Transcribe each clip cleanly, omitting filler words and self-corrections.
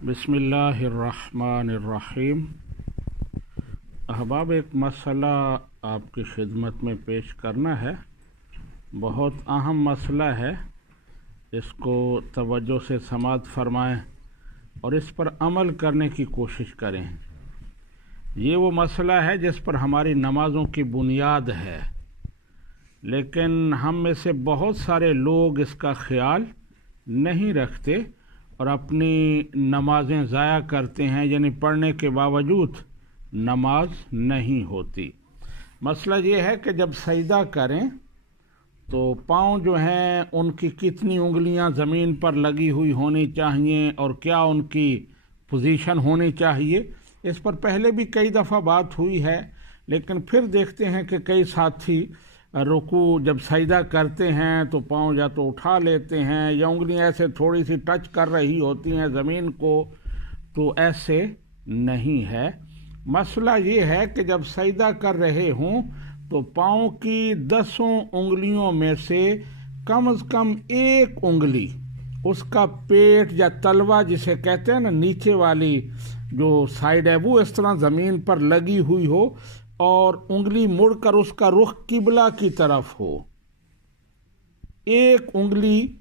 बिस्मिल्लाहिर्रहमानिर्रहीम। अहबाब, एक मसला आपकी खिदमत में पेश करना है। बहुत अहम मसला है, इसको तवज्जो से समाअत फरमाएं और इस पर अमल करने की कोशिश करें। ये वो मसला है जिस पर हमारी नमाज़ों की बुनियाद है, लेकिन हम में से बहुत सारे लोग इसका ख्याल नहीं रखते और अपनी नमाज़ें ज़ाया करते हैं, यानी पढ़ने के बावजूद नमाज नहीं होती। मसला ये है कि जब सजदा करें तो पाँव जो हैं उनकी कितनी उंगलियां ज़मीन पर लगी हुई होनी चाहिए और क्या उनकी पोजीशन होनी चाहिए। इस पर पहले भी कई दफ़ा बात हुई है, लेकिन फिर देखते हैं कि कई साथी रुकू जब सजदा करते हैं तो पाँव या तो उठा लेते हैं या उंगलियां ऐसे थोड़ी सी टच कर रही होती हैं ज़मीन को, तो ऐसे नहीं है। मसला ये है कि जब सजदा कर रहे हों तो पाँव की 10 उंगलियों में से कम एक उंगली उसका पेट या तलवा जिसे कहते हैं ना, नीचे वाली जो साइड है वो इस तरह ज़मीन पर लगी हुई हो और उंगली मुड़कर उसका रुख किबला की तरफ हो। एक उंगली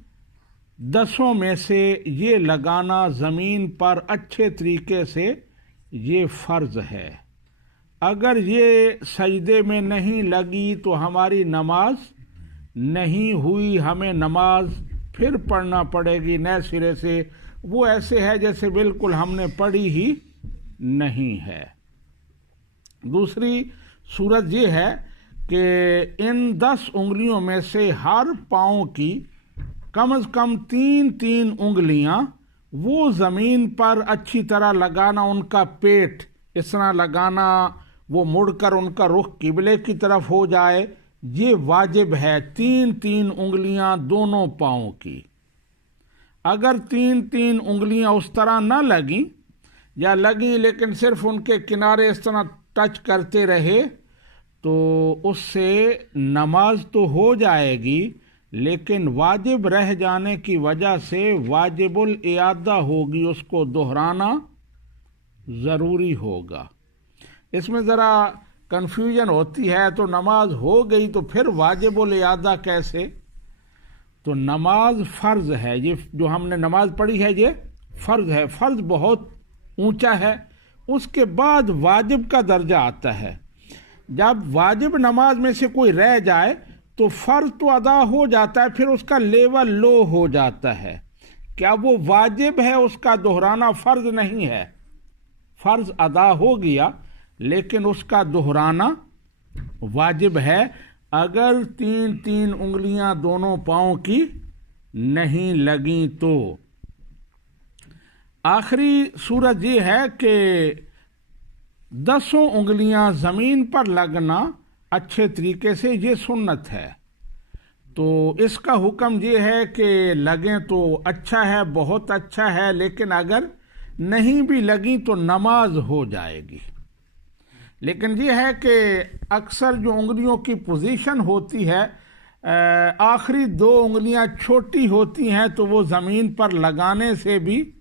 10 में से ये लगाना ज़मीन पर अच्छे तरीके से ये फ़र्ज़ है। अगर ये सजदे में नहीं लगी तो हमारी नमाज नहीं हुई, हमें नमाज फिर पढ़ना पड़ेगी नए सिरे से। वो ऐसे है जैसे बिल्कुल हमने पढ़ी ही नहीं है। दूसरी सूरत ये है कि इन 10 उंगलियों में से हर पाँव की कम से कम 3 उंगलियां वो ज़मीन पर अच्छी तरह लगाना, उनका पेट इस तरह लगाना, वो मुड़कर उनका रुख किबले की तरफ हो जाए, ये वाजिब है। 3 उंगलियां दोनों पाँव की। अगर 3 उंगलियां उस तरह ना लगी या लगी लेकिन सिर्फ उनके किनारे इस तरह टच करते रहे तो उससे नमाज तो हो जाएगी, लेकिन वाजिब रह जाने की वजह से वाजिबुल इयादा होगी, उसको दोहराना ज़रूरी होगा। इसमें ज़रा कन्फ्यूजन होती है, तो नमाज हो गई तो फिर वाजिबुल इयादा कैसे? तो नमाज फ़र्ज़ है, ये जो हमने नमाज पढ़ी है ये फ़र्ज़ है। फ़र्ज़ बहुत ऊंचा है, उसके बाद वाजिब का दर्जा आता है। जब वाजिब नमाज में से कोई रह जाए तो फ़र्ज़ तो अदा हो जाता है, फिर उसका लेवल लो हो जाता है। क्या वो वाजिब है, उसका दोहराना फ़र्ज़ नहीं है। फ़र्ज़ अदा हो गया लेकिन उसका दोहराना वाजिब है अगर 3 उंगलियां दोनों पाँव की नहीं लगी तो। आखिरी सूरत ये है कि 10 उंगलियां ज़मीन पर लगना अच्छे तरीके से ये सुन्नत है। तो इसका हुक्म ये है कि लगें तो अच्छा है, बहुत अच्छा है, लेकिन अगर नहीं भी लगी तो नमाज हो जाएगी। लेकिन ये है कि अक्सर जो उंगलियों की पोजीशन होती है, आखिरी 2 उंगलियां छोटी होती हैं तो वो ज़मीन पर लगाने से भी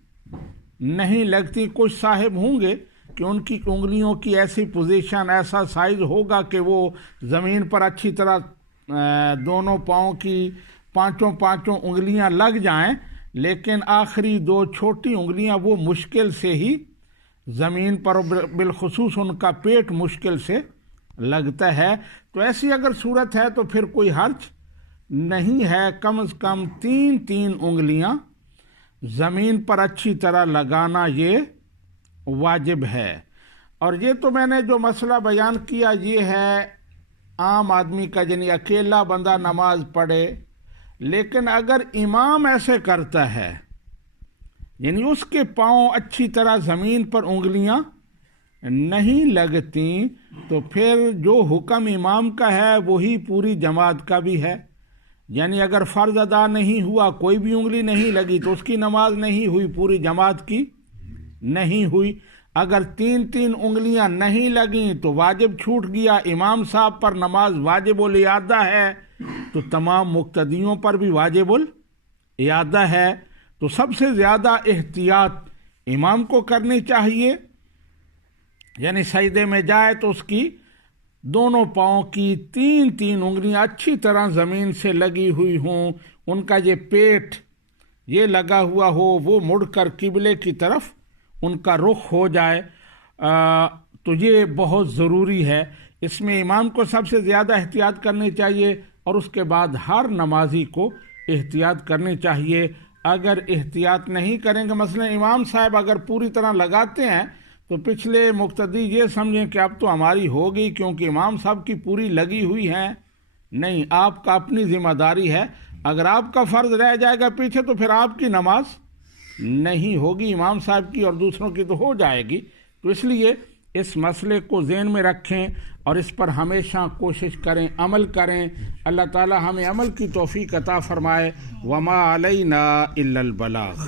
नहीं लगती। कुछ साहिब होंगे कि उनकी उंगलियों की ऐसी पोजीशन, ऐसा साइज होगा कि वो ज़मीन पर अच्छी तरह दोनों पाँव की पाँचों उंगलियां लग जाएं, लेकिन आखिरी 2 छोटी उंगलियां वो मुश्किल से ही ज़मीन पर, बिलखुसूस उनका पेट मुश्किल से लगता है। तो ऐसी अगर सूरत है तो फिर कोई हर्ज नहीं है। कम से कम 3 उंगलियां ज़मीन पर अच्छी तरह लगाना ये वाजिब है। और ये तो मैंने जो मसला बयान किया ये है आम आदमी का, यानी अकेला बंदा नमाज पढ़े, लेकिन अगर इमाम ऐसे करता है, यानी उसके पाँव अच्छी तरह ज़मीन पर उंगलियां नहीं लगती, तो फिर जो हुक्म इमाम का है वही पूरी जमात का भी है। यानी अगर फ़र्ज़ अदा नहीं हुआ, कोई भी उंगली नहीं लगी, तो उसकी नमाज नहीं हुई, पूरी जमात की नहीं हुई। अगर 3 उंगलियां नहीं लगीं तो वाजिब छूट गया। इमाम साहब पर नमाज वाजिबुल इयादा है तो तमाम मुक्तदियों पर भी वाजिबुल इयादा है। तो सबसे ज़्यादा एहतियात امام کو کرنی چاہیے، یعنی سجدے میں جائے تو اس کی دونوں پاؤں کی 3 انگلیاں اچھی طرح زمین سے لگی ہوئی ہوں، ان کا یہ پیٹ یہ لگا ہوا ہو، وہ مڑ کر قبلے کی طرف ان کا رخ ہو جائے، تو یہ بہت ضروری ہے۔ اس میں امام کو سب سے زیادہ احتیاط کرنی چاہیے، اور اس کے بعد ہر نمازی کو احتیاط کرنی چاہیے۔ اگر احتیاط نہیں کریں گے، مثلا امام صاحب اگر پوری طرح لگاتے ہیں تو پچھلے مقتدی یہ سمجھیں کہ اب تو ہماری ہوگی کیونکہ امام صاحب کی پوری لگی ہوئی ہیں۔ نہیں، آپ کا اپنی ذمہ داری ہے۔ اگر آپ کا فرض رہ جائے گا پیچھے تو پھر آپ کی نماز نہیں ہوگی، امام صاحب کی اور دوسروں کی تو ہو جائے گی۔ تو اس لیے اس مسئلے کو ذہن میں رکھیں اور اس پر ہمیشہ کوشش کریں، عمل کریں۔ اللہ تعالی ہمیں عمل کی توفیق عطا فرمائے۔ وما علینا الا البلاغ۔